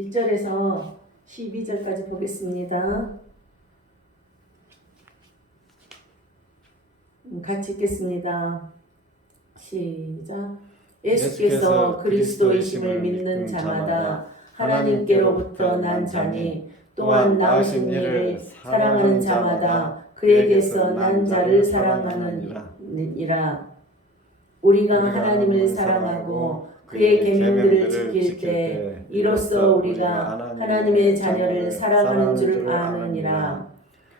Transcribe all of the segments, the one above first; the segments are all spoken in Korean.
1절에서 12절까지 보겠습니다. 같이 읽겠습니다. 시작. 예수께서 그리스도이심을 믿는 자마다 하나님께로부터 난 자니 또한 나으신 이를 사랑하는 자마다 그에게서 난 자를 사랑하느니라. 우리가 하나님을 사랑하고 그의 계명들을 지킬 때 이로써 우리가 하나님의 자녀를 사랑하는 줄 아느니라.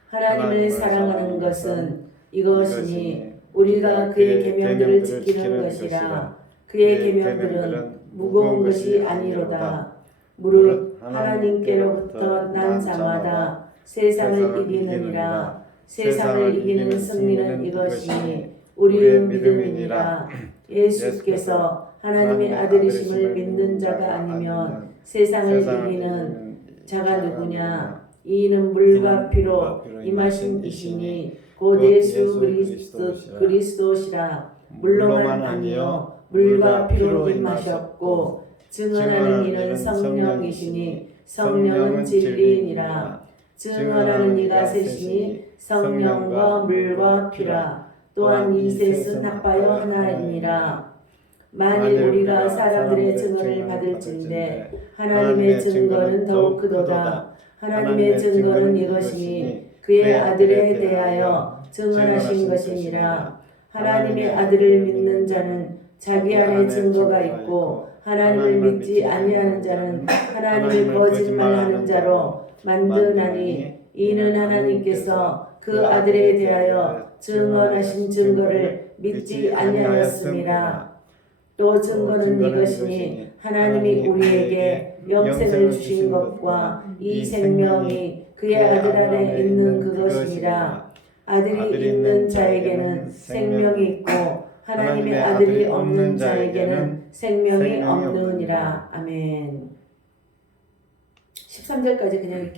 하나님을 사랑하는 것은 이것이니 우리가 그의 계명들을 지키는 것이라. 그의 계명들은 무거운 것이 아니로다. 무릇 하나님께로부터 난 자마다 세상을 이기느니라. 세상을 이기는 승리는 이것이니 우리의 믿음이니라. 예수께서 하나님의 아들이심을 믿는 자가 아니면 세상을 이기는 자가 누구냐? 이는 물과 피로 임하신 이시니 곧 예수 그리스도시라. 물로만 아니요 물과 피로 임하셨고 증언하는 이는 성령이시니 성령은 진리이니라. 증언하는 이가 셋이니 성령과 물과 피라. 또한 이 셋은 합하여 하나이니라. 만일 우리가 사람들의 증언을 받을진대 하나님의 증거는 더욱 크도다. 하나님의 증거는 이것이니 그의 아들에 대하여 증언하신 것이니라. 하나님의 아들을 믿는 자는 자기 안에 증거가 있고 하나님을 믿지 아니하는 자는 하나님을 거짓말하는 자로 만드나니 이는 하나님께서 그 아들에 대하여 증언하신 증거를 믿지 아니하였습니다. 또 증거는 이것이니 하나님이 우리에게 영생을 주신 것과 이 생명이 그의 아들 안에 있는 그것이니라. 아들이 있는 자에게는 생명이 있고 하나님의 아들이 없는 자에게는 생명이 없느니라. 아멘. 13절까지 그냥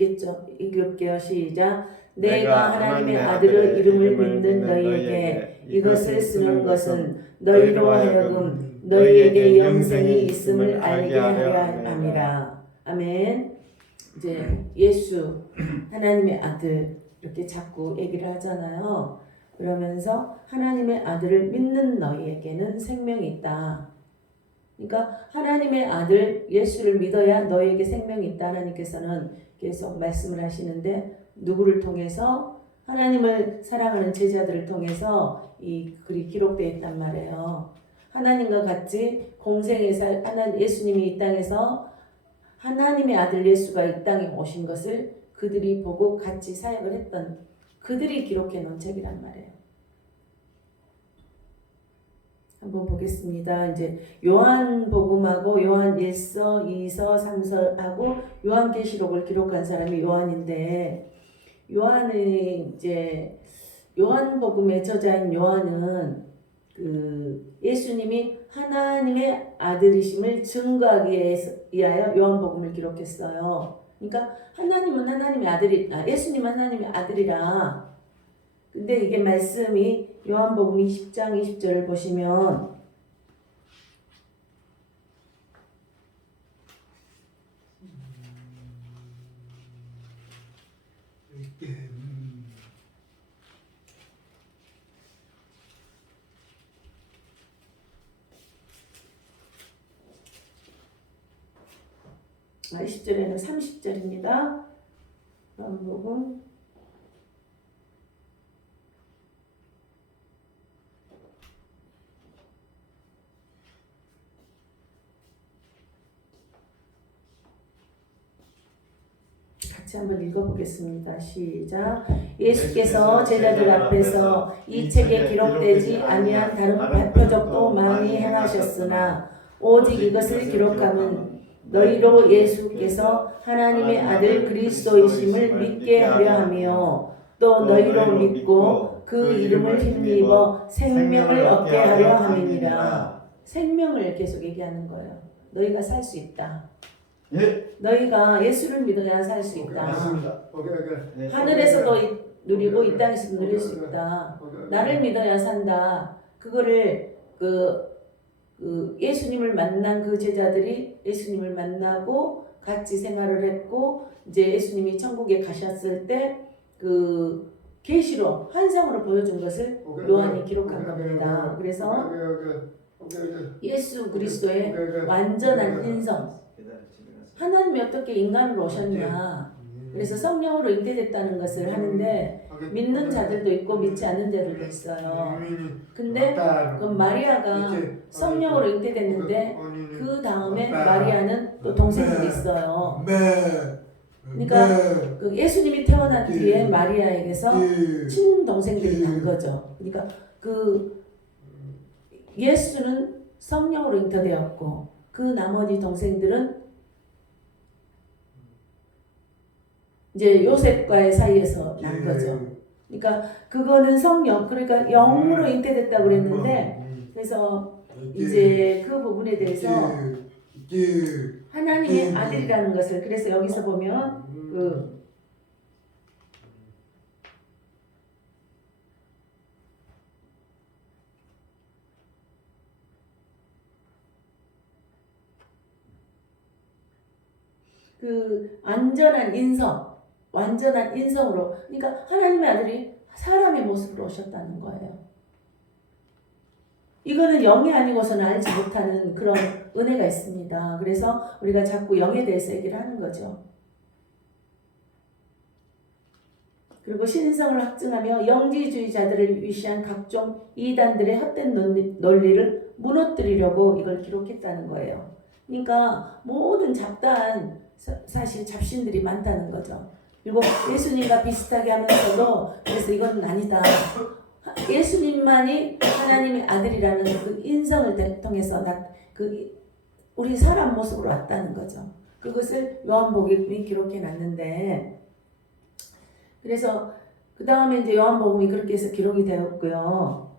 읽을게요. 시작. 내가 하나님의 아들의 이름을 믿는 너희에게 이것을 쓰는 것은 너희로 하여금 너희에게 영생이 있음을 알게 하려 함이라. 아멘. 이제 예수 하나님의 아들 이렇게 자꾸 얘기를 하잖아요. 그러면서 하나님의 아들을 믿는 너희에게는 생명이 있다. 그러니까 하나님의 아들 예수를 믿어야 너희에게 생명이 있다. 하나님께서는 계속 말씀을 하시는데 누구를 통해서? 하나님을 사랑하는 제자들을 통해서 이 글이 기록되어 있단 말이에요. 하나님과 같이 공생에서 예수님이 이 땅에서 하나님의 아들 예수가 이 땅에 오신 것을 그들이 보고 같이 사역을 했던 그들이 기록해 놓은 책이란 말이에요. 한번 보겠습니다. 이제 요한복음하고 요한 1서, 2서, 3서하고 요한계시록을 기록한 사람이 요한인데 요한의 이제 요한복음의 저자인 요한은 그 예수님이 하나님의 아들이심을 증거하기 위하여 요한복음을 기록했어요. 그러니까 하나님은 하나님의 아들이, 예수님은 하나님의 아들이라. 근데 이게 말씀이 요한복음 20장 20절을 보시면 아, 20절에는 30절입니다. 요한복음 같이 한번 읽어보겠습니다. 시작. 예수께서 제자들 앞에서 이 책에 기록되지 아니한 다른 표적도 많이 행하셨으나 오직 이것을 기록함은 너희로 예수께서 하나님의 아들 그리스도이심을 믿게 하려 하며 또 너희로 믿고 그 이름을 힘입어 생명을 얻게 하려 함이니라. 생명을 계속 얘기하는 거예요. 너희가 살 수 있다. 예. 너희가 예수를 믿어야 살 수 있다. 오케이. 하늘에서도 누리고 이 땅에서도 누릴 수 있다. 나를 믿어야 산다. 그거를 그 예수님을 만난 그 제자들이 예수님을 만나고 같이 생활을 했고 이제 예수님이 천국에 가셨을 때 그 계시로 환상으로 보여준 것을 요한이 기록한 겁니다. 그래서 예수 그리스도의 완전한 인성, 하나님이 어떻게 인간으로 오셨냐, 그래서 성령으로 잉태됐다는 것을 하는데 믿는 자들도 있고 믿지 않는 자들도 있어요. 근데 그 마리아가 성령으로 잉태됐는데 그 다음에 마리아는 또 동생들이 있어요. 그러니까 그 예수님이 태어난 뒤에 마리아에게서 친동생들이 난 거죠. 그러니까 그 예수는 성령으로 잉태되었고 그 나머지 동생들은 이제 요셉과의 사이에서 난 거죠. 그러니까 그거는 성령, 그러니까 영으로 잉태됐다고 그랬는데, 그래서 이제 그 부분에 대해서 하나님의 아들이라는 것을, 그래서 여기서 보면 그 완전한 인성으로, 그러니까 하나님의 아들이 사람의 모습으로 오셨다는 거예요. 이거는 영이 아니고서는 알지 못하는 그런 은혜가 있습니다. 그래서 우리가 자꾸 영에 대해서 얘기를 하는 거죠. 그리고 신성을 확증하며 영지주의자들을 위시한 각종 이단들의 헛된 논리를 무너뜨리려고 이걸 기록했다는 거예요. 그러니까 모든 잡다한 사실 잡신들이 많다는 거죠. 그리고 예수님과 비슷하게 하면서도 그래서 이건 아니다. 예수님만이 하나님의 아들이라는 그 인성을 통해서 우리 사람 모습으로 왔다는 거죠. 그것을 요한복음이 기록해 놨는데, 그래서 그 다음에 이제 요한복음이 그렇게 해서 기록이 되었고요.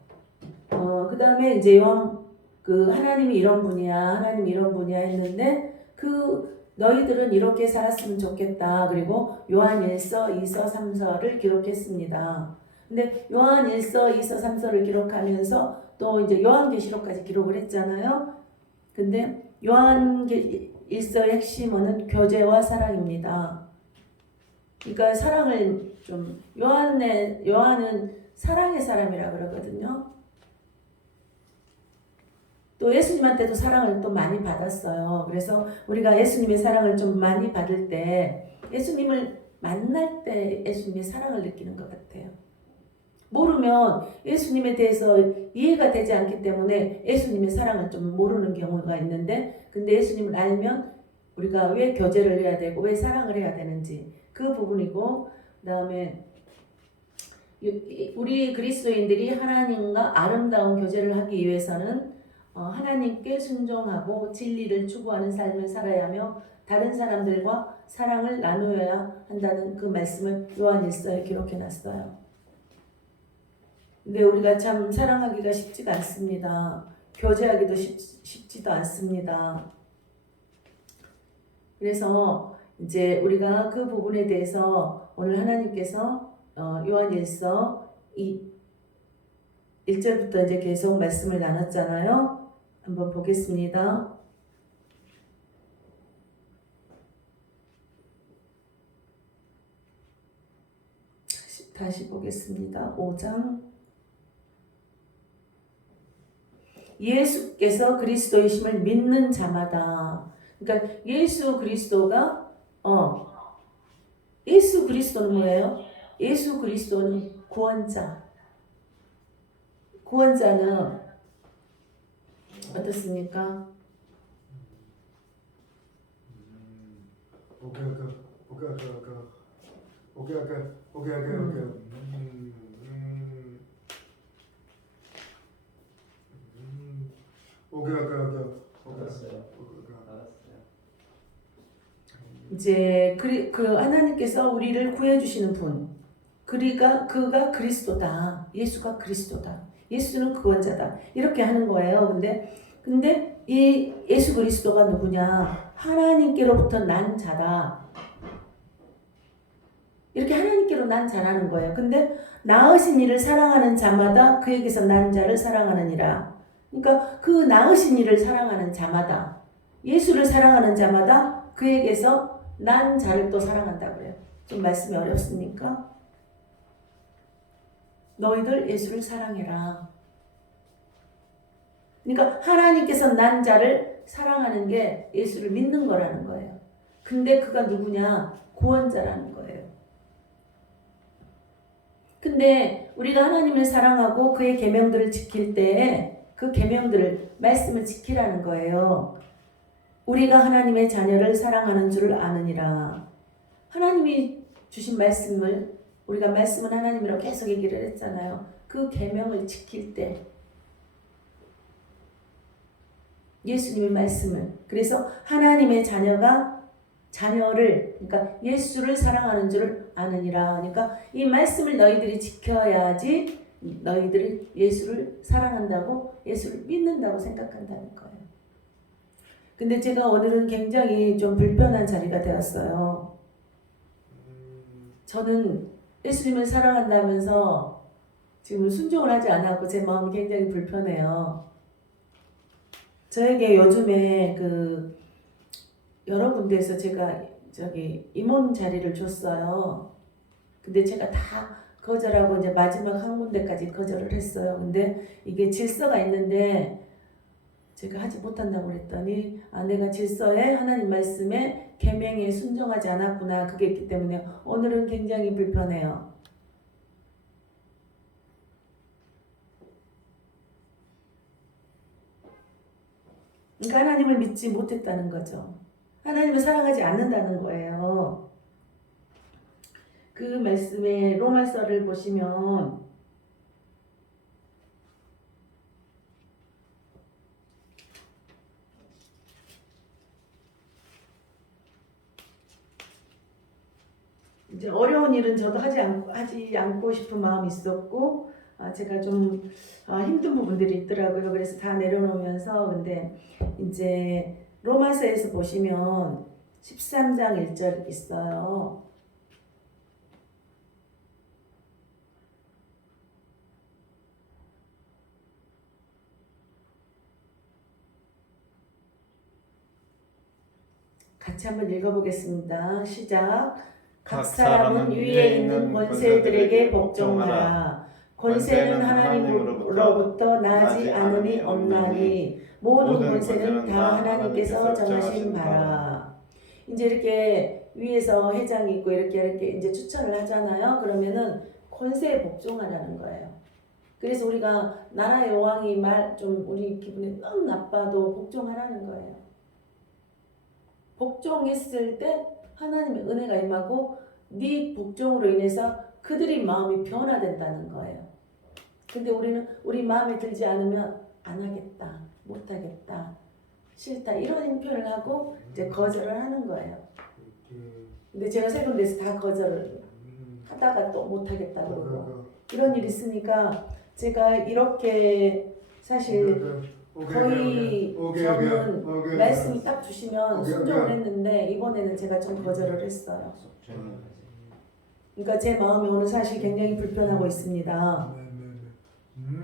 그 다음에 이제 하나님이 이런 분이야, 하나님이 이런 분이야 했는데 너희들은 이렇게 살았으면 좋겠다. 그리고 요한 1서, 2서, 3서를 기록했습니다. 근데 요한 1서, 2서, 3서를 기록하면서 또 이제 요한계시록까지 기록을 했잖아요. 근데 요한 1서의 핵심은 교제와 사랑입니다. 그러니까 사랑을 좀 요한은 사랑의 사람이라 그러거든요. 또 예수님한테도 사랑을 또 많이 받았어요. 그래서 우리가 예수님의 사랑을 좀 많이 받을 때 예수님을 만날 때 예수님의 사랑을 느끼는 것 같아요. 모르면 예수님에 대해서 이해가 되지 않기 때문에 예수님의 사랑을 좀 모르는 경우가 있는데, 근데 예수님을 알면 우리가 왜 교제를 해야 되고 왜 사랑을 해야 되는지 그 부분이고, 그 다음에 우리 그리스도인들이 하나님과 아름다운 교제를 하기 위해서는 하나님께 순종하고 진리를 추구하는 삶을 살아야 하며 다른 사람들과 사랑을 나누어야 한다는 그 말씀을 요한 1서에 기록해 놨어요. 근데 우리가 참 사랑하기가 쉽지가 않습니다. 교제하기도 쉽지도 않습니다. 그래서 이제 우리가 그 부분에 대해서 오늘 하나님께서 요한 1서 1절부터 이제 계속 말씀을 나눴잖아요. 한번 보겠습니다. 다시 보겠습니다. 5장. 예수께서 그리스도이심을 믿는 자마다, 그러니까 예수 그리스도는 뭐예요? 예수 그리스도는 구원자. 구원자는 어떻습니까? 이제 하나님께서 우리를 구해 주시는 분, 그가 그리스도다. 예수가 그리스도다. 예수는 구원자다. 이렇게 하는 거예요. 근데 이 예수 그리스도가 누구냐? 하나님께로부터 난 자다. 이렇게 하나님께로 난 자라는 거예요. 근데 낳으신 이를 사랑하는 자마다 그에게서 난 자를 사랑하느니라. 그러니까 그 낳으신 이를 사랑하는 자마다, 예수를 사랑하는 자마다 그에게서 난 자를 또 사랑한다 그래요. 좀 말씀이 어렵습니까? 너희들 예수를 사랑해라. 그러니까 하나님께서 난 자를 사랑하는 게 예수를 믿는 거라는 거예요. 근데 그가 누구냐? 구원자라는 거예요. 근데 우리가 하나님을 사랑하고 그의 계명들을 지킬 때에 그 계명들을 말씀을 지키라는 거예요. 우리가 하나님의 자녀를 사랑하는 줄을 아느니라. 하나님이 주신 말씀을 우리가 말씀은 하나님이라고 계속 얘기를 했잖아요. 그 계명을 지킬 때 예수님의 말씀을 그래서 하나님의 자녀를 그러니까 예수를 사랑하는 줄을 아느니라. 그러니까 이 말씀을 너희들이 지켜야지 너희들이 예수를 사랑한다고 예수를 믿는다고 생각한다는 거예요. 근데 제가 오늘은 굉장히 좀 불편한 자리가 되었어요. 저는 예수님을 사랑한다면서 지금 순종을 하지 않았고 제 마음이 굉장히 불편해요. 저에게 요즘에 여러 군데에서 제가 임원 자리를 줬어요. 근데 제가 다 거절하고 이제 마지막 한 군데까지 거절을 했어요. 근데 이게 질서가 있는데 제가 하지 못한다고 그랬더니 내가 질서에 하나님 말씀에 계명에 순종하지 않았구나. 그게 있기 때문에 오늘은 굉장히 불편해요. 그러니까 하나님을 믿지 못했다는 거죠. 하나님을 사랑하지 않는다는 거예요. 그 말씀에 로마서를 보시면 이제 어려운 일은 저도 하지 않고 싶은 마음이 있었고 제가 좀 힘든 부분들이 있더라고요. 그래서 다 내려놓으면서 근데 이제 로마서에서 보시면 13장 1절 있어요. 같이 한번 읽어보겠습니다. 시작. 각 사람은 위에 있는 권세들에게 복종하라. 권세는 하나님으로부터 나지 않음이 없나니 모든 권세는 다 하나님께서 정하신 바라. 이제 이렇게 위에서 회장이 있고 이렇게 이제 추천을 하잖아요. 그러면은 권세에 복종하라는 거예요. 그래서 우리가 나라의 왕이 좀 우리 기분이 너무 나빠도 복종하라는 거예요. 복종했을 때 하나님의 은혜가 임하고 네 복종으로 인해서 그들의 마음이 변화된다는 거예요. 근데 우리는 우리 마음에 들지 않으면 안 하겠다, 못 하겠다, 싫다 이런 표현을 하고 이제 거절을 하는 거예요. 근데 제가 세 군데서 다 거절을 하다가 또 못 하겠다 그러고 이런 일이 있으니까 제가 이렇게 사실 거의 저는 말씀이 딱 주시면 순종을 했는데 이번에는 제가 좀 거절을 했어요. 그러니까 제 마음이 오늘 사실 굉장히 불편하고 있습니다.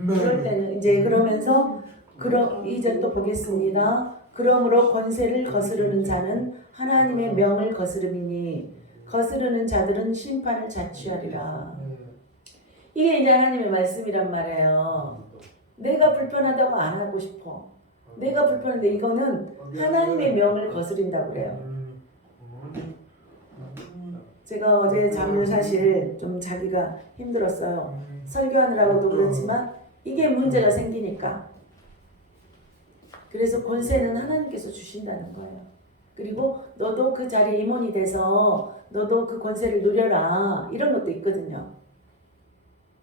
그럴 때는 이제 그러면서 2절 또 보겠습니다. 그러므로 권세를 거스르는 자는 하나님의 명을 거스름이니 거스르는 자들은 심판을 자취하리라. 이게 이제 하나님의 말씀이란 말이에요. 내가 불편하다고 안 하고 싶어. 내가 불편한데 이거는 하나님의 명을 거스린다고 그래요. 제가 어제 잠을 사실 좀 자기가 힘들었어요. 설교하느라고도 그렇지만 이게 문제가 생기니까. 그래서 권세는 하나님께서 주신다는 거예요. 그리고 너도 그 자리에 임원이 돼서 너도 그 권세를 누려라. 이런 것도 있거든요.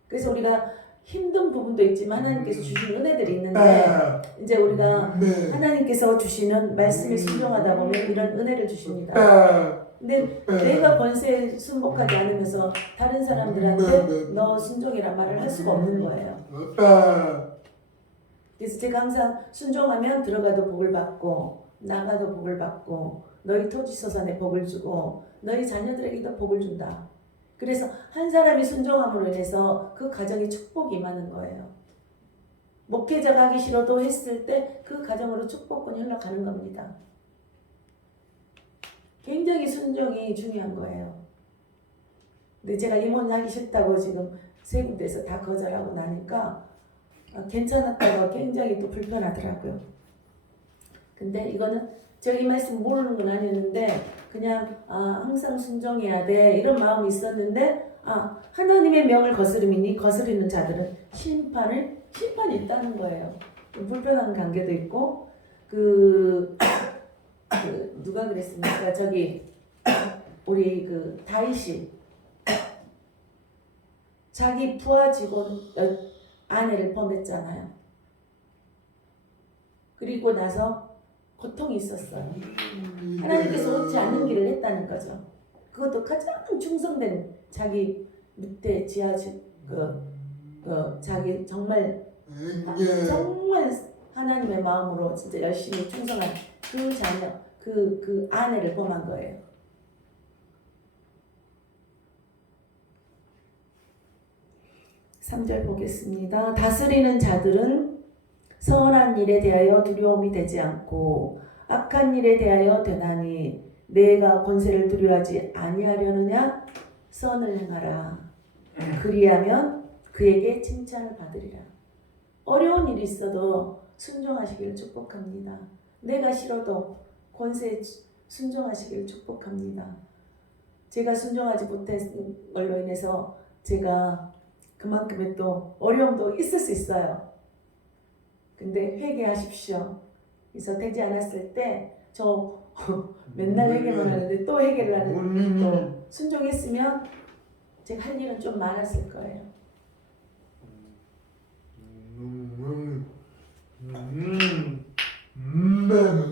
그래서 우리가 힘든 부분도 있지만 하나님께서 주신 은혜들이 있는데 이제 우리가 하나님께서 주시는 말씀에 순종하다 보면 이런 은혜를 주십니다. 근데 내가 권세에 순복하지 않으면서 다른 사람들한테 너 순종이란 말을 할 수가 없는 거예요. 그래서 제가 항상 순종하면 들어가도 복을 받고 나가도 복을 받고 너희 토지 소산에 복을 주고 너희 자녀들에게도 복을 준다. 그래서 한 사람이 순종함으로 인해서 그 가정에 축복이 임하는 거예요. 목회자가 하기 싫어도 했을 때 그 가정으로 축복권이 흘러가는 겁니다. 굉장히 순종이 중요한 거예요. 근데 제가 임원 하기 싫다고 지금 세 군데에서 다 거절하고 나니까 괜찮았다고 굉장히 또 불편하더라고요. 근데 이거는 제가 이 말씀 모르는 건 아니었는데 그냥 항상 순종해야 돼 이런 마음이 있었는데 하나님의 명을 거스르니 거스르는 자들은 심판이 있다는 거예요. 불편한 관계도 있고 누가 그랬습니까? 저기 우리 다윗이 자기 부하 직원 아내를 범했잖아요. 그리고 나서 고통이 있었어요. 하나님께서 옳지 않는 길을 했다는 거죠. 그것도 가장 충성된 자기 밑에 자기 정말 하나님의 마음으로 진짜 열심히 충성한 그 자녀, 그 아내를 범한 거예요. (3절) 보겠습니다. 다스리는 자들은 선한 일에 대하여 두려움이 되지 않고 악한 일에 대하여 되나니 내가 권세를 두려워하지 아니하려느냐? 선을 행하라. 그리하면 그에게 칭찬을 받으리라. 어려운 일이 있어도 순종하시기를 축복합니다. 내가 싫어도 권세에 순종하시기를 축복합니다. 제가 순종하지 못한 걸로 인해서 제가 그만큼의 또 어려움도 있을 수 있어요. 근데 회개하십시오. 그래서 되지 않았을 때 저 맨날 회개만 하는데 또 회개를 하는 또 순종했으면 제가 할 일은 좀 많았을 거예요.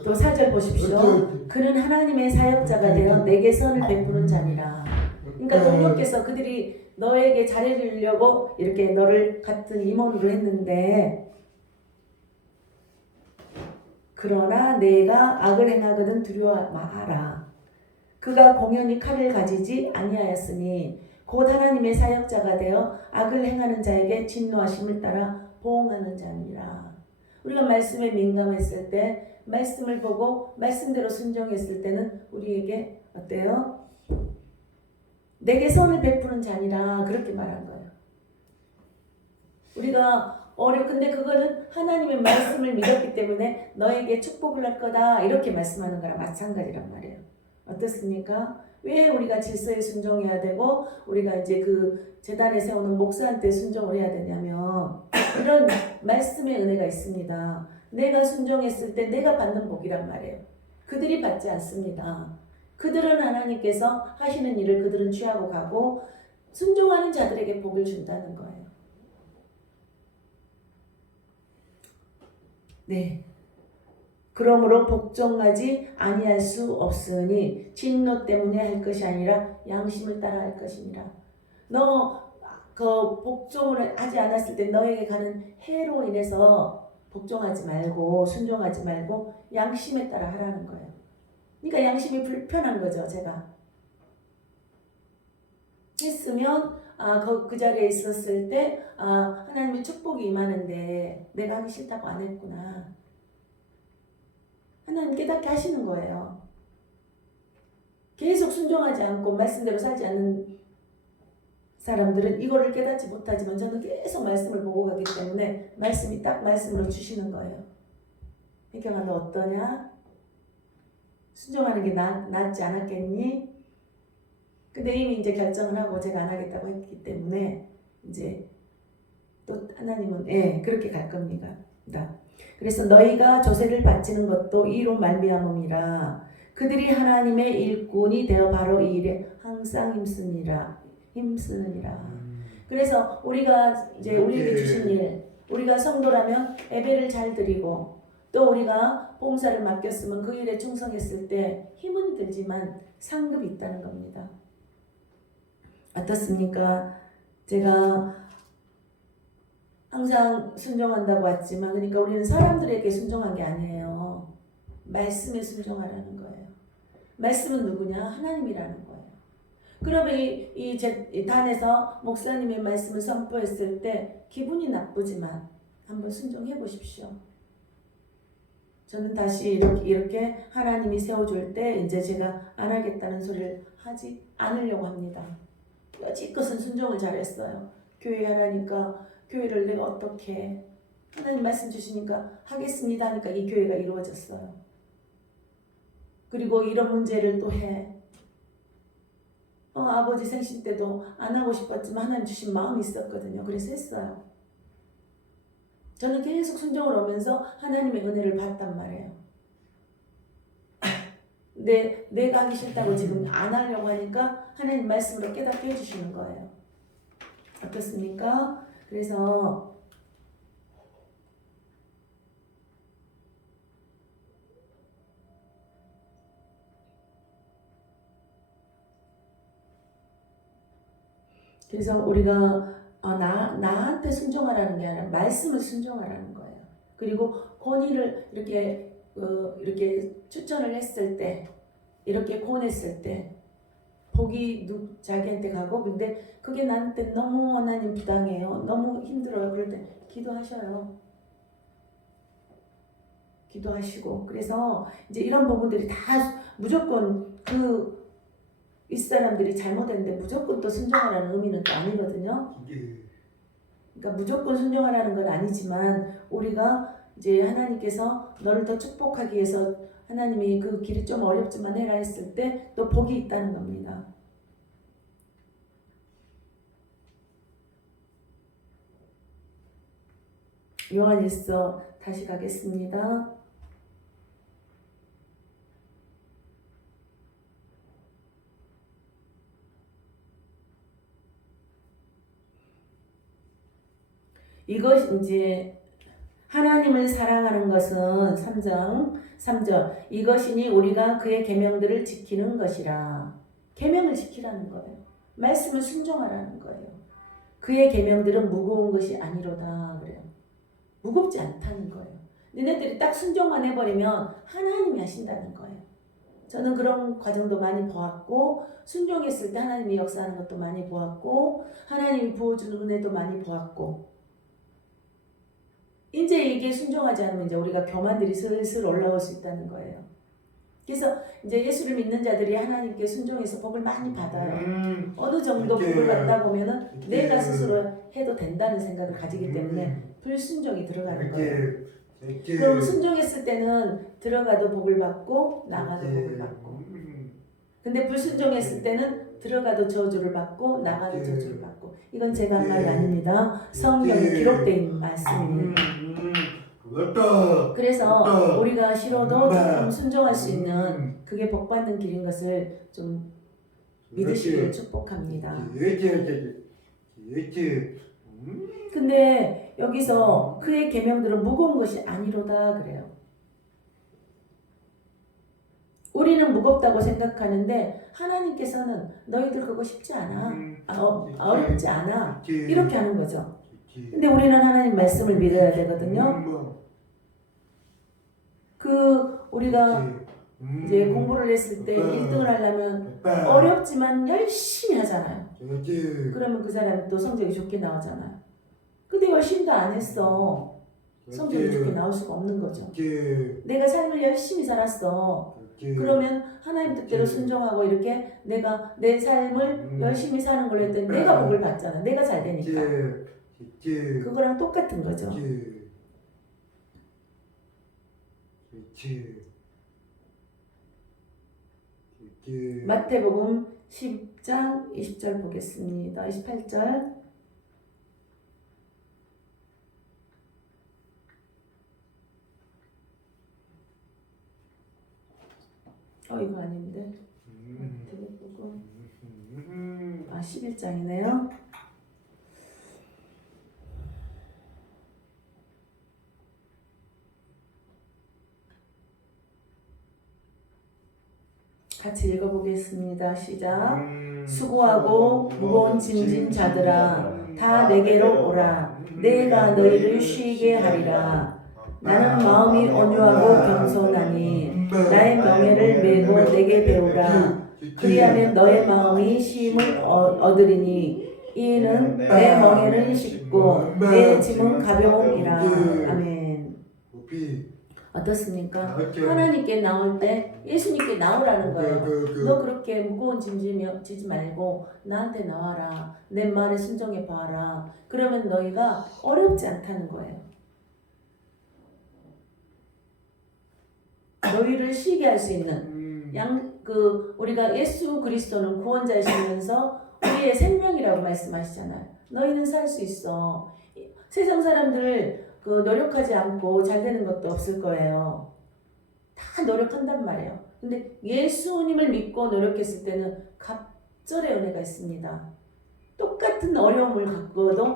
또 4절 보십시오. 그는 하나님의 사역자가 되어 내게 선을 베푸는 자니라. 그러니까 동료께서 그들이 너에게 잘해주려고 이렇게 너를 같은 임원으로 했는데 그러나 내가 악을 행하거든 두려워 마라. 그가 공연히 칼을 가지지 아니하였으니 곧 하나님의 사역자가 되어 악을 행하는 자에게 진노하심을 따라 보응하는 자니라. 우리가 말씀에 민감했을 때 말씀을 보고 말씀대로 순종했을 때는 우리에게 어때요? 내게 선을 베푸는 자니라 그렇게 말한 거예요. 우리가 근데 그거는 하나님의 말씀을 믿었기 때문에 너에게 축복을 할 거다 이렇게 말씀하는 거랑 마찬가지란 말이에요. 어떻습니까? 왜 우리가 질서에 순종해야 되고 우리가 이제 그 제단에 세우는 목사한테 순종을 해야 되냐면 이런 말씀의 은혜가 있습니다. 내가 순종했을 때 내가 받는 복이란 말이에요. 그들이 받지 않습니다. 그들은 하나님께서 하시는 일을 그들은 취하고 가고 순종하는 자들에게 복을 준다는 거예요. 네. 그러므로 복종하지 아니할 수 없으니 진노 때문에 할 것이 아니라 양심을 따라 할 것이니라. 너 그 복종을 하지 않았을 때 너에게 가는 해로 인해서 복종하지 말고 순종하지 말고 양심에 따라 하라는 거예요. 그러니까 양심이 불편한 거죠. 제가 했으면 그 자리에 있었을 때 하나님의 축복이 임하는데 내가 하기 싫다고 안 했구나. 하나님 깨닫게 하시는 거예요. 계속 순종하지 않고 말씀대로 살지 않는 사람들은 이거를 깨닫지 못하지만 저는 계속 말씀을 보고 가기 때문에 말씀이 딱 말씀으로 주시는 거예요. 혜경아 너 어떠냐? 순종하는 게 낫지 않았겠니? 근데 이미 이제 결정을 하고 제가 안 하겠다고 했기 때문에 이제 또 하나님은 그렇게 갈 겁니다. 그래서 너희가 조세를 바치는 것도 이로 말미암음이라. 그들이 하나님의 일꾼이 되어 바로 이 일에 항상 힘쓰느니라. 그래서 우리가 이제 우리에게 주신 일, 우리가 성도라면 예배를 잘 드리고 또 우리가 봉사를 맡겼으면 그 일에 충성했을 때 힘은 들지만 상급이 있다는 겁니다. 어떻습니까? 제가 항상 순종한다고 왔지만 그러니까 우리는 사람들에게 순종한 게 아니에요. 말씀에 순종하라는 거예요. 말씀은 누구냐? 하나님이라는 거예요. 그러면 이 단에서 목사님의 말씀을 선포했을 때 기분이 나쁘지만 한번 순종해 보십시오. 저는 다시 이렇게 하나님이 세워줄 때 이제 제가 안 하겠다는 소리를 하지 않으려고 합니다. 여지껏은 순종을 잘했어요. 교회 하라니까 교회를 내가 어떻게 하나님 말씀 주시니까 하겠습니다 하니까 이 교회가 이루어졌어요. 그리고 이런 문제를 또 해. 아버지 생신 때도 안 하고 싶었지만 하나님 주신 마음이 있었거든요. 그래서 했어요. 저는 계속 순종을 하면서 하나님의 은혜를 받단 말이에요. 내가 하기 싫다고 지금 안 하려고 하니까 하나님 말씀으로 깨닫게 해주시는 거예요. 어떻습니까? 그래서 우리가 나한테 순종하라는 게 아니라 말씀을 순종하라는 거예요. 그리고 권위를 이렇게 추천을 했을 때, 이렇게 권했을 때 복이 자기한테 가고, 근데 그게 나한테 너무 하나님 부당해요. 너무 힘들어요. 그럴 때 기도하셔요. 기도하시고. 그래서 이제 이런 부분들이 다 무조건 윗사람들이 잘못했는데 무조건 또 순종하라는 의미는 또 아니거든요. 그러니까 무조건 순종하라는 건 아니지만 우리가 이제 하나님께서 너를 더 축복하기 위해서 하나님이 그 길이 좀 어렵지만 해라 했을 때 또 복이 있다는 겁니다. 요한일서 다시 가겠습니다. 이것 이제 하나님을 사랑하는 것은 3장 3절 이것이니 우리가 그의 계명들을 지키는 것이라. 계명을 지키라는 거예요. 말씀을 순종하라는 거예요. 그의 계명들은 무거운 것이 아니로다 그래요. 무겁지 않다는 거예요. 너네들이 딱 순종만 해버리면 하나님이 하신다는 거예요. 저는 그런 과정도 많이 보았고 순종했을 때 하나님이 역사하는 것도 많이 보았고 하나님이 부어주는 은혜도 많이 보았고 이제 이게 순종하지 않으면 이제 우리가 교만들이 슬슬 올라올 수 있다는 거예요. 그래서 이제 예수를 믿는 자들이 하나님께 순종해서 복을 많이 받아요. 어느 정도 복을 받다 보면은 내가 스스로 해도 된다는 생각을 가지기 때문에 불순종이 들어가는 거예요. 그럼 순종했을 때는 들어가도 복을 받고 나가도 복을 받고. 근데 불순종했을 때는 들어가도 저주를 받고 나가도 저주를 받고. 이건 제가 한 말이 아닙니다. 성경에 기록된 말씀입니다. 그래서 우리가 싫어도 조금 순종할 수 있는 그게 복받는 길인 것을 좀 믿으시기를 축복합니다. 근데 여기서 그의 계명들은 무거운 것이 아니로다 그래요. 우리는 무겁다고 생각하는데 하나님께서는 너희들 그거 쉽지 않아. 어렵지 않아. 이렇게 하는 거죠. 근데 우리는 하나님 말씀을 믿어야 되거든요. 우리가 이제 공부를 했을 때 1등을 하려면 어렵지만 열심히 하잖아요. 그러면 그 사람이 또 성적이 좋게 나오잖아요. 근데 열심히도 안 했어. 성적이 좋게 나올 수가 없는 거죠. 내가 삶을 열심히 살았어. 그러면 하나님 뜻대로 순종하고 이렇게 내가 내 삶을 열심히 사는 걸 했더니 내가 복을 받잖아. 내가 잘 되니까. 그거랑 똑같은 거죠. 마태복음 10장 20절 보겠습니다. 28절 이거 아닌데 마태복음 11장이네요. 같이 읽어보겠습니다. 시작. 수고하고 무거운 짐진 자들아 다 내게로 오라. 내가 너희를 쉬게 하리라. 나는 마음이 온유하고 겸손하니 나의 명예를 메고 내게 배우라. 그리하면 너의 마음이 쉼을 얻으리니 이는 내 멍에는 쉽고 내 짐은 가벼움이라. 아멘. 어떻습니까? 어때요? 하나님께 나올 때 예수님께 나오라는 거예요. 그 너 그렇게 무거운 짐 지지 말고 나한테 나와라. 내 말에 순종해 봐라. 그러면 너희가 어렵지 않다는 거예요. 너희를 쉬게 할 수 있는 우리가 예수 그리스도는 구원자이시면서 우리의 생명이라고 말씀하시잖아요. 너희는 살 수 있어. 세상 사람들 노력하지 않고 잘 되는 것도 없을 거예요. 다 노력한단 말이에요. 근데 예수님을 믿고 노력했을 때는 갑절의 은혜가 있습니다. 똑같은 어려움을 갖고도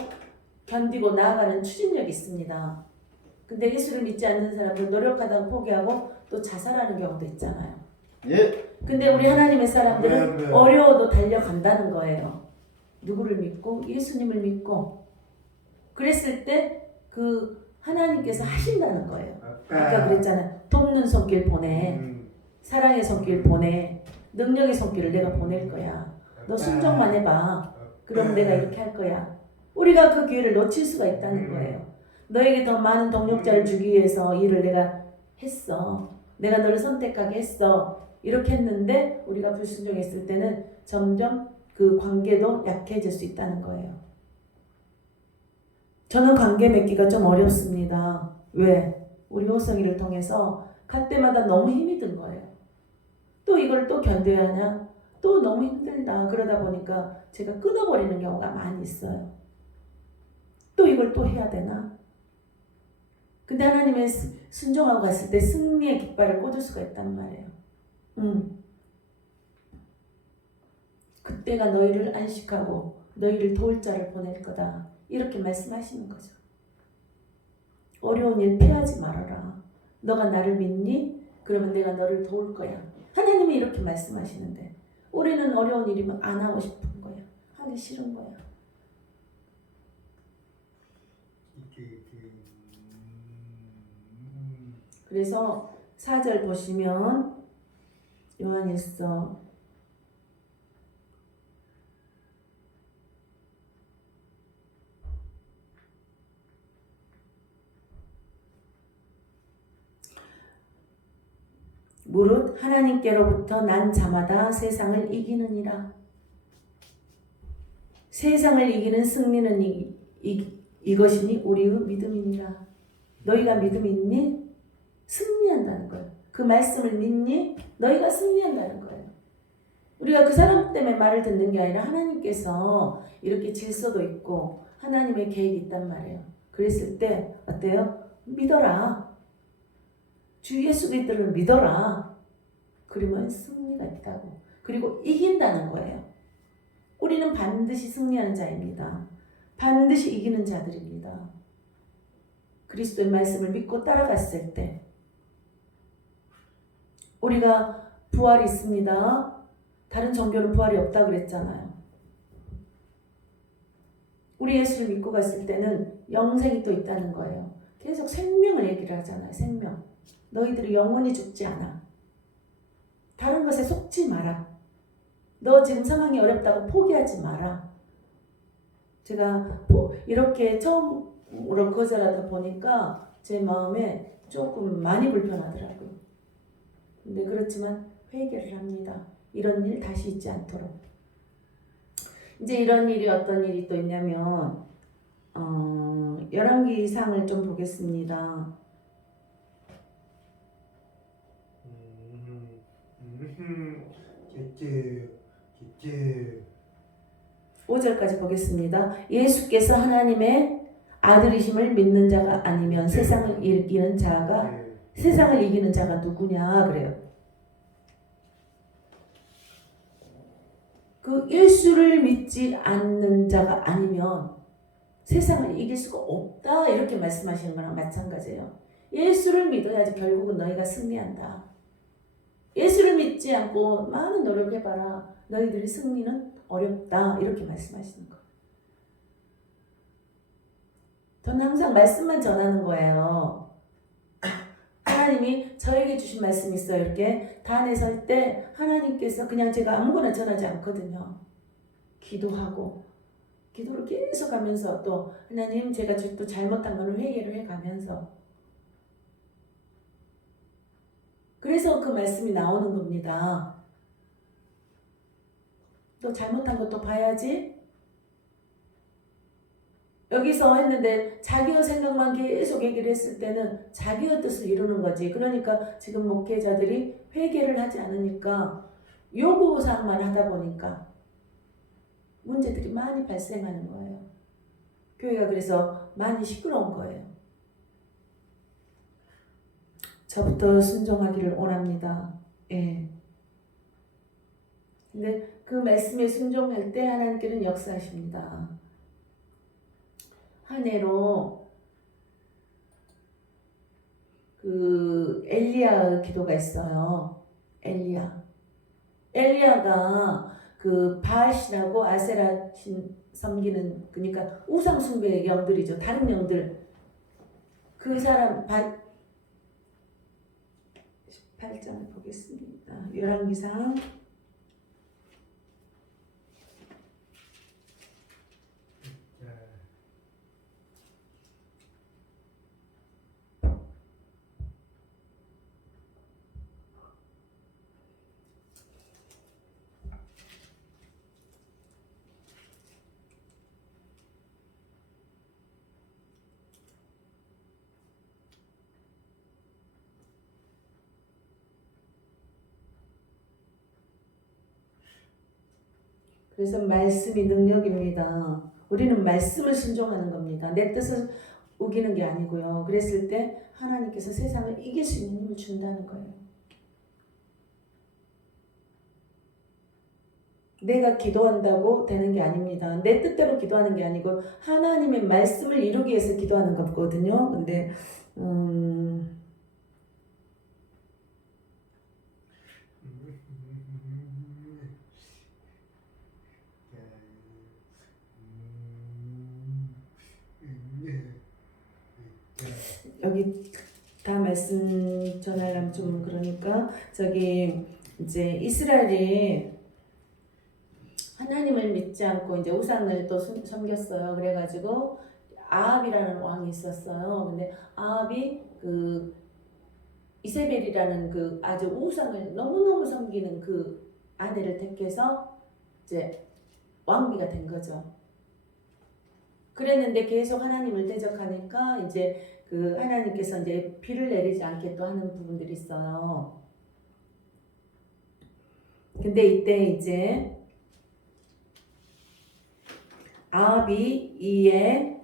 견디고 나아가는 추진력이 있습니다. 근데 예수를 믿지 않는 사람들 노력하다가 포기하고 또 자살하는 경우도 있잖아요. 예. 근데 우리 하나님의 사람들은 네. 어려워도 달려간다는 거예요. 누구를 믿고? 예수님을 믿고. 그랬을 때 하나님께서 하신다는 거예요. 아까 그랬잖아요. 돕는 손길 보내. 사랑의 손길 보내. 능력의 손길을 내가 보낼 거야. 너 순종만 해봐. 그럼 내가 이렇게 할 거야. 우리가 그 기회를 놓칠 수가 있다는 거예요. 너에게 더 많은 동력자를 주기 위해서 일을 내가 했어. 내가 너를 선택하게 했어. 이렇게 했는데 우리가 불순종했을 때는 점점 그 관계도 약해질 수 있다는 거예요. 저는 관계 맺기가 좀 어렵습니다. 왜? 우리 호성이를 통해서 갈 때마다 너무 힘이 든 거예요. 또 이걸 또 견뎌야 하냐? 또 너무 힘들다. 그러다 보니까 제가 끊어버리는 경우가 많이 있어요. 또 이걸 또 해야 되나? 근데 하나님의 순종하고 갔을 때 승리의 깃발을 꽂을 수가 있단 말이에요. 그때가 너희를 안식하고 너희를 도울 자를 보낼 거다. 이렇게 말씀하시는 거죠. 어려운 일 피하지 말아라. 너가 나를 믿니? 그러면 내가 너를 도울 거야. 하나님이 이렇게 말씀하시는데 우리는 어려운 일이면 안 하고 싶은 거야. 하기 싫은 거야. 그래서 4절 보시면 요한일서 무릇 하나님께로부터 난 자마다 세상을 이기느니라. 세상을 이기는 승리는 이것이니 우리의 믿음이니라. 너희가 믿음이 있니? 승리한다는 거예요. 그 말씀을 믿니? 너희가 승리한다는 거예요. 우리가 그 사람 때문에 말을 듣는 게 아니라 하나님께서 이렇게 질서도 있고 하나님의 계획이 있단 말이에요. 그랬을 때 어때요? 믿어라. 주 예수 그리스도를 믿어라. 그러면 승리가 있다고. 그리고 이긴다는 거예요. 우리는 반드시 승리하는 자입니다. 반드시 이기는 자들입니다. 그리스도의 말씀을 믿고 따라갔을 때 우리가 부활이 있습니다. 다른 종교는 부활이 없다 그랬잖아요. 우리 예수를 믿고 갔을 때는 영생이 또 있다는 거예요. 계속 생명을 얘기를 하잖아요. 생명. 너희들이 영원히 죽지 않아. 다른 것에 속지 마라. 너 지금 상황이 어렵다고 포기하지 마라. 제가 이렇게 처음으로 거절하다 보니까 제 마음에 조금 많이 불편하더라고요. 근데 그렇지만 회개를 합니다. 이런 일 다시 있지 않도록. 이제 이런 일이 어떤 일이 또 있냐면 열왕기상을 좀 보겠습니다. 5절까지 보겠습니다. 예수께서 하나님의 아들이심을 믿는 자가 아니면 세상을 이기는 자가 누구냐 그래요. 그 예수를 믿지 않는 자가 아니면 세상을 이길 수가 없다 이렇게 말씀하시는 거랑 마찬가지예요. 예수를 믿어야지 결국은 너희가 승리한다. 예수를 믿지 않고 많은 노력해봐라. 너희들의 승리는 어렵다. 이렇게 말씀하시는 거예요. 저는 항상 말씀만 전하는 거예요. 하나님이 저에게 주신 말씀이 있어요. 이렇게 단에 설 때 하나님께서 그냥 제가 아무거나 전하지 않거든요. 기도하고 기도를 계속 하면서 또 하나님 제가 또 잘못한 거는 회개를 해가면서 그래서 그 말씀이 나오는 겁니다. 또 잘못한 것도 봐야지. 여기서 했는데 자기의 생각만 계속 얘기를 했을 때는 자기의 뜻을 이루는 거지. 그러니까 지금 목회자들이 회개를 하지 않으니까 요구사항만 하다 보니까 문제들이 많이 발생하는 거예요. 교회가 그래서 많이 시끄러운 거예요. 저부터 순종하기를 원합니다. 예. 근데 그 말씀에 순종할 때 하나님께는 역사하십니다. 한 해로 그 엘리야의 기도가 있어요. 엘리야가 그 바알신하고 아세라신 섬기는, 그러니까 우상 숭배의 영들이죠. 다른 영들. 그 사람 18장 보겠습니다. 열왕기상 그래서 말씀이 능력입니다. 우리는 말씀을 순종하는 겁니다. 내 뜻을 우기는 게 아니고요. 그랬을 때 하나님께서 세상을 이길 수 있는 힘을 준다는 거예요. 내가 기도한다고 되는 게 아닙니다. 내 뜻대로 기도하는 게 아니고 하나님의 말씀을 이루기 위해서 기도하는 거거든요. 근데 여기 다 말씀 전하려면 좀 그러니까 저기 이제 이스라엘이 하나님을 믿지 않고 이제 우상을 또 섬겼어요. 그래가지고 아합이라는 왕이 있었어요. 근데 아합이 그 이세벨이라는 그 아주 우상을 너무너무 섬기는 그 아내를 택해서 이제 왕비가 된 거죠. 그랬는데 계속 하나님을 대적하니까 이제 그 하나님께서 이제 비를 내리지 않게 또 하는 부분들이 있어요. 근데 이때 이제 아합이 이에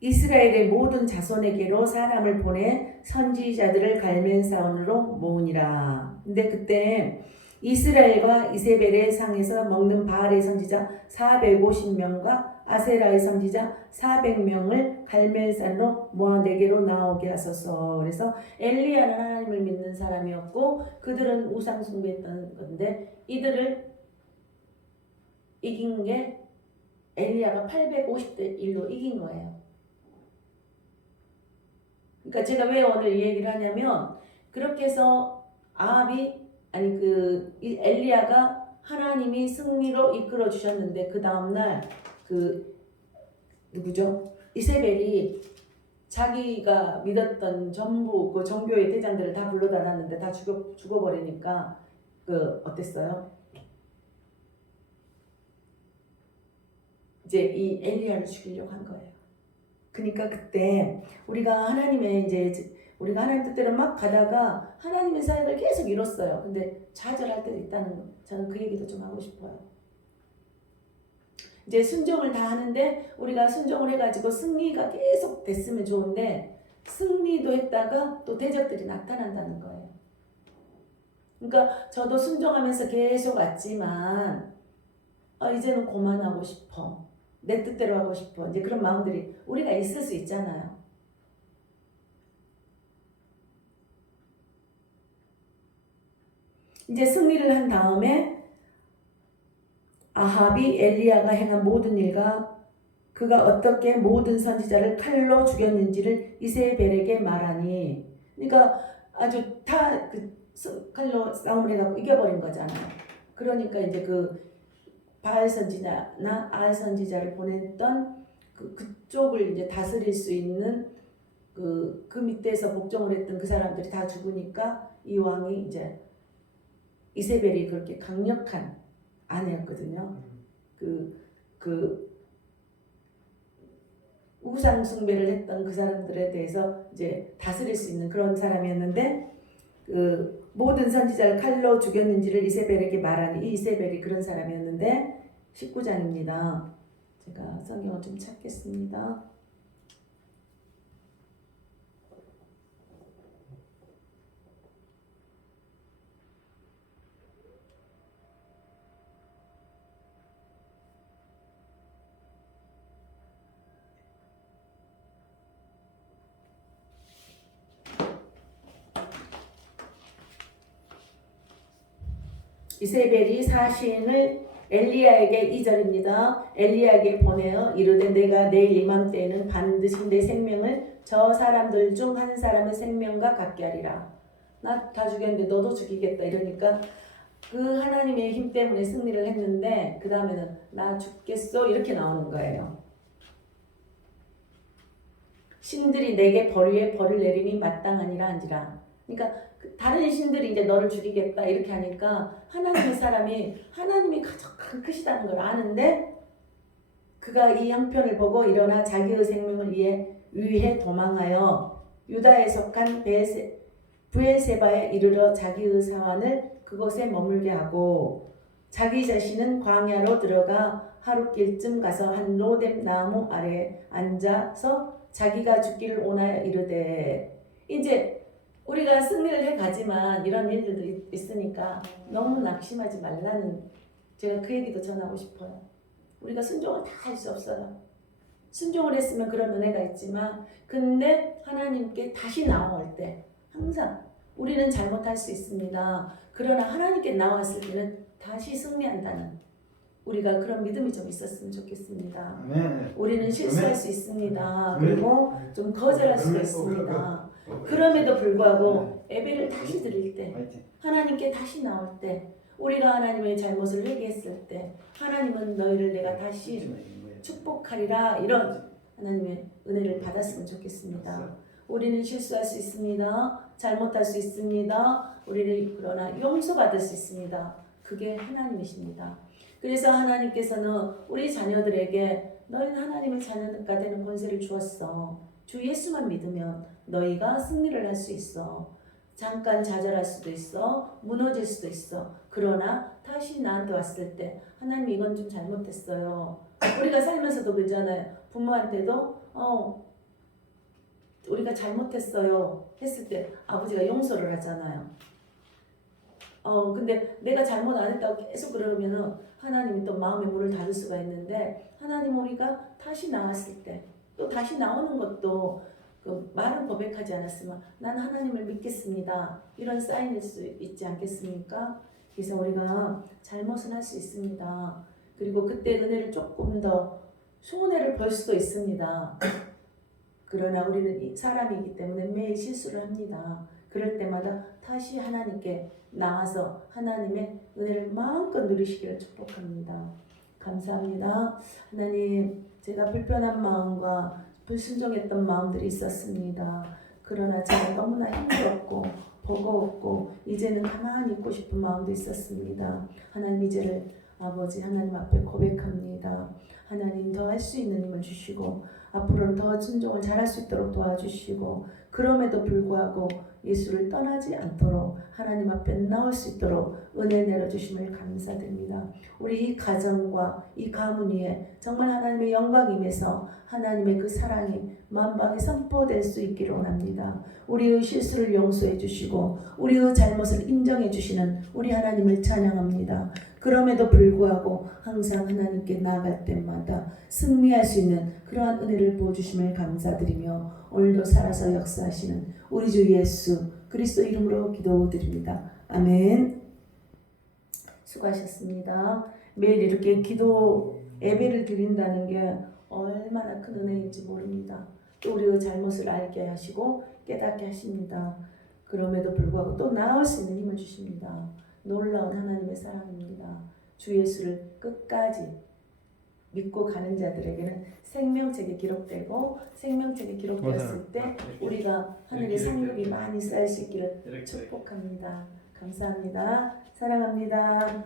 이스라엘의 모든 자손에게로 사람을 보내 선지자들을 갈멜사원으로 모으니라. 근데 그때 이스라엘과 이세벨의 상에서 먹는 바알의 선지자 450명과 아세라의 선지자 400명을 갈멜산으로 모아 내게로 나오게 하소서. 그래서 엘리야는 하나님을 믿는 사람이었고 그들은 우상 숭배했던 건데 이들을 이긴 게 엘리야가 850대 1로 이긴 거예요. 그러니까 제가 왜 오늘 이 얘기를 하냐면 그렇게 해서 엘리야가 하나님이 승리로 이끌어 주셨는데 그 다음날 그 누구죠? 이세벨이 자기가 믿었던 전부 그 종교의 대장들을 다 불러다 놨는데 다 죽어버리니까 그 어땠어요? 이제 이 엘리야를 죽이려고 한 거예요. 그러니까 그때 우리가 하나님의 우리가 하나님 뜻대로 막 가다가 하나님의 사역을 계속 이뤘어요. 근데 좌절할 때도 있다는 저는 그 얘기도 좀 하고 싶어요. 이제 순종을 다 하는데 우리가 순종을 해가지고 승리가 계속 됐으면 좋은데 승리도 했다가 또 대적들이 나타난다는 거예요. 그러니까 저도 순종하면서 계속 왔지만 이제는 그만하고 싶어. 내 뜻대로 하고 싶어. 이제 그런 마음들이 우리가 있을 수 있잖아요. 이제 승리를 한 다음에 아합이 엘리야가 행한 모든 일과 그가 어떻게 모든 선지자를 칼로 죽였는지를 이세벨에게 말하니, 그러니까 아주 다 그 칼로 싸움을 해갖고 이겨버린 거잖아요. 그러니까 이제 그 바알 선지자나 알 선지자를 보냈던 그쪽을 이제 다스릴 수 있는 그 밑에서 복종을 했던 그 사람들이 다 죽으니까 이 왕이 이제 이세벨이 그렇게 강력한 아내였거든요. 그 우상 숭배를 했던 그 사람들에 대해서 이제 다스릴 수 있는 그런 사람이었는데 그 모든 선지자를 칼로 죽였는지를 이세벨에게 말하니 이 이세벨이 그런 사람이었는데 19장입니다. 제가 성경을 좀 찾겠습니다. 이세벨이 사신을 엘리야에게 2절입니다. 엘리야에게 보내어 이르되 내가 내일 이맘때에는 반드시 내 생명을 저 사람들 중 한 사람의 생명과 같게 하리라. 나 다 죽였는데 너도 죽이겠다 이러니까 그 하나님의 힘 때문에 승리를 했는데 그 다음에는 나 죽겠어 이렇게 나오는 거예요. 신들이 내게 벌 위에 벌을 내리니 마땅하니라 한지라. 그러니까 다른 신들이 이제 너를 죽이겠다 이렇게 하니까 하나님의 사람이 하나님이 가장 크시다는 걸 아는데 그가 이 형편을 보고 일어나 자기의 생명을 위해 도망하여 유다에 속한 브엘세바에 이르러 자기의 사환을 그곳에 머물게 하고 자기 자신은 광야로 들어가 하룻길쯤 가서 한 로뎀 나무 아래에 앉아서 자기가 죽기를 원하여 이르되 이제 우리가 승리를 해가지만 이런 일들도 있으니까 너무 낙심하지 말라는 제가 그 얘기도 전하고 싶어요. 우리가 순종을 다 할 수 없어요. 순종을 했으면 그런 은혜가 있지만 근데 하나님께 다시 나올 때 항상 우리는 잘못할 수 있습니다. 그러나 하나님께 나왔을 때는 다시 승리한다는 우리가 그런 믿음이 좀 있었으면 좋겠습니다. 우리는 실수할 수 있습니다. 그리고 좀 거절할 수도 있습니다. 그럼에도 불구하고 예배를 다시 드릴 때 하나님께 다시 나올 때 우리가 하나님의 잘못을 회개했을 때 하나님은 너희를 내가 다시 축복하리라 이런 하나님의 은혜를 받았으면 좋겠습니다. 우리는 실수할 수 있습니다. 잘못할 수 있습니다. 우리는 그러나 용서받을 수 있습니다. 그게 하나님이십니다. 그래서 하나님께서는 우리 자녀들에게 너희는 하나님의 자녀가 되는 권세를 주었어. 주 예수만 믿으면 너희가 승리를 할 수 있어. 잠깐 좌절할 수도 있어. 무너질 수도 있어. 그러나 다시 나한테 왔을 때 하나님 이건 좀 잘못했어요. 우리가 살면서도 그러잖아요. 부모한테도 우리가 잘못했어요 했을 때 아버지가 용서를 하잖아요. 근데 내가 잘못 안 했다고 계속 그러면은 하나님이 또 마음의 문을 닫을 수가 있는데 하나님 우리가 다시 나왔을 때 또 다시 나오는 것도 그 말은 고백하지 않았으면 난 하나님을 믿겠습니다. 이런 사인일 수 있지 않겠습니까? 그래서 우리가 잘못은 할 수 있습니다. 그리고 그때 은혜를 조금 더 손해를 볼 수도 있습니다. 그러나 우리는 사람이기 때문에 매일 실수를 합니다. 그럴 때마다 다시 하나님께 나와서 하나님의 은혜를 마음껏 누리시기를 축복합니다. 감사합니다. 하나님, 제가 불편한 마음과 불순종했던 마음들이 있었습니다. 그러나 제가 너무나 힘들었고 버거웠고 이제는 가만히 있고 싶은 마음도 있었습니다. 하나님 이제를 아버지 하나님 앞에 고백합니다. 하나님 더 할 수 있는 힘을 주시고 앞으로는 더 순종을 잘할 수 있도록 도와주시고 그럼에도 불구하고 예수를 떠나지 않도록 하나님 앞에 나올 수 있도록 은혜 내려주심을 감사드립니다. 우리 이 가정과 이 가문 위에 정말 하나님의 영광 임해서 하나님의 그 사랑이 만방에 선포될 수 있기를 원합니다. 우리의 실수를 용서해 주시고 우리의 잘못을 인정해 주시는 우리 하나님을 찬양합니다. 그럼에도 불구하고 항상 하나님께 나아갈 때마다 승리할 수 있는 그러한 은혜를 부어주심을 감사드리며 오늘도 살아서 역사하시는 우리 주 예수 그리스도 이름으로 기도드립니다. 아멘. 수고하셨습니다. 매일 이렇게 기도 예배를 드린다는 게 얼마나 큰 은혜인지 모릅니다. 또 우리의 잘못을 알게 하시고 깨닫게 하십니다. 그럼에도 불구하고 또 나올 수 있는 힘을 주십니다. 놀라운 하나님의 사랑입니다. 주 예수를 끝까지 믿고 가는 자들에게는 생명책이 기록되고 생명책이 기록되었을 때 우리가 하늘의 상급이 많이 쌓일 수 있기를 축복합니다. 감사합니다. 사랑합니다.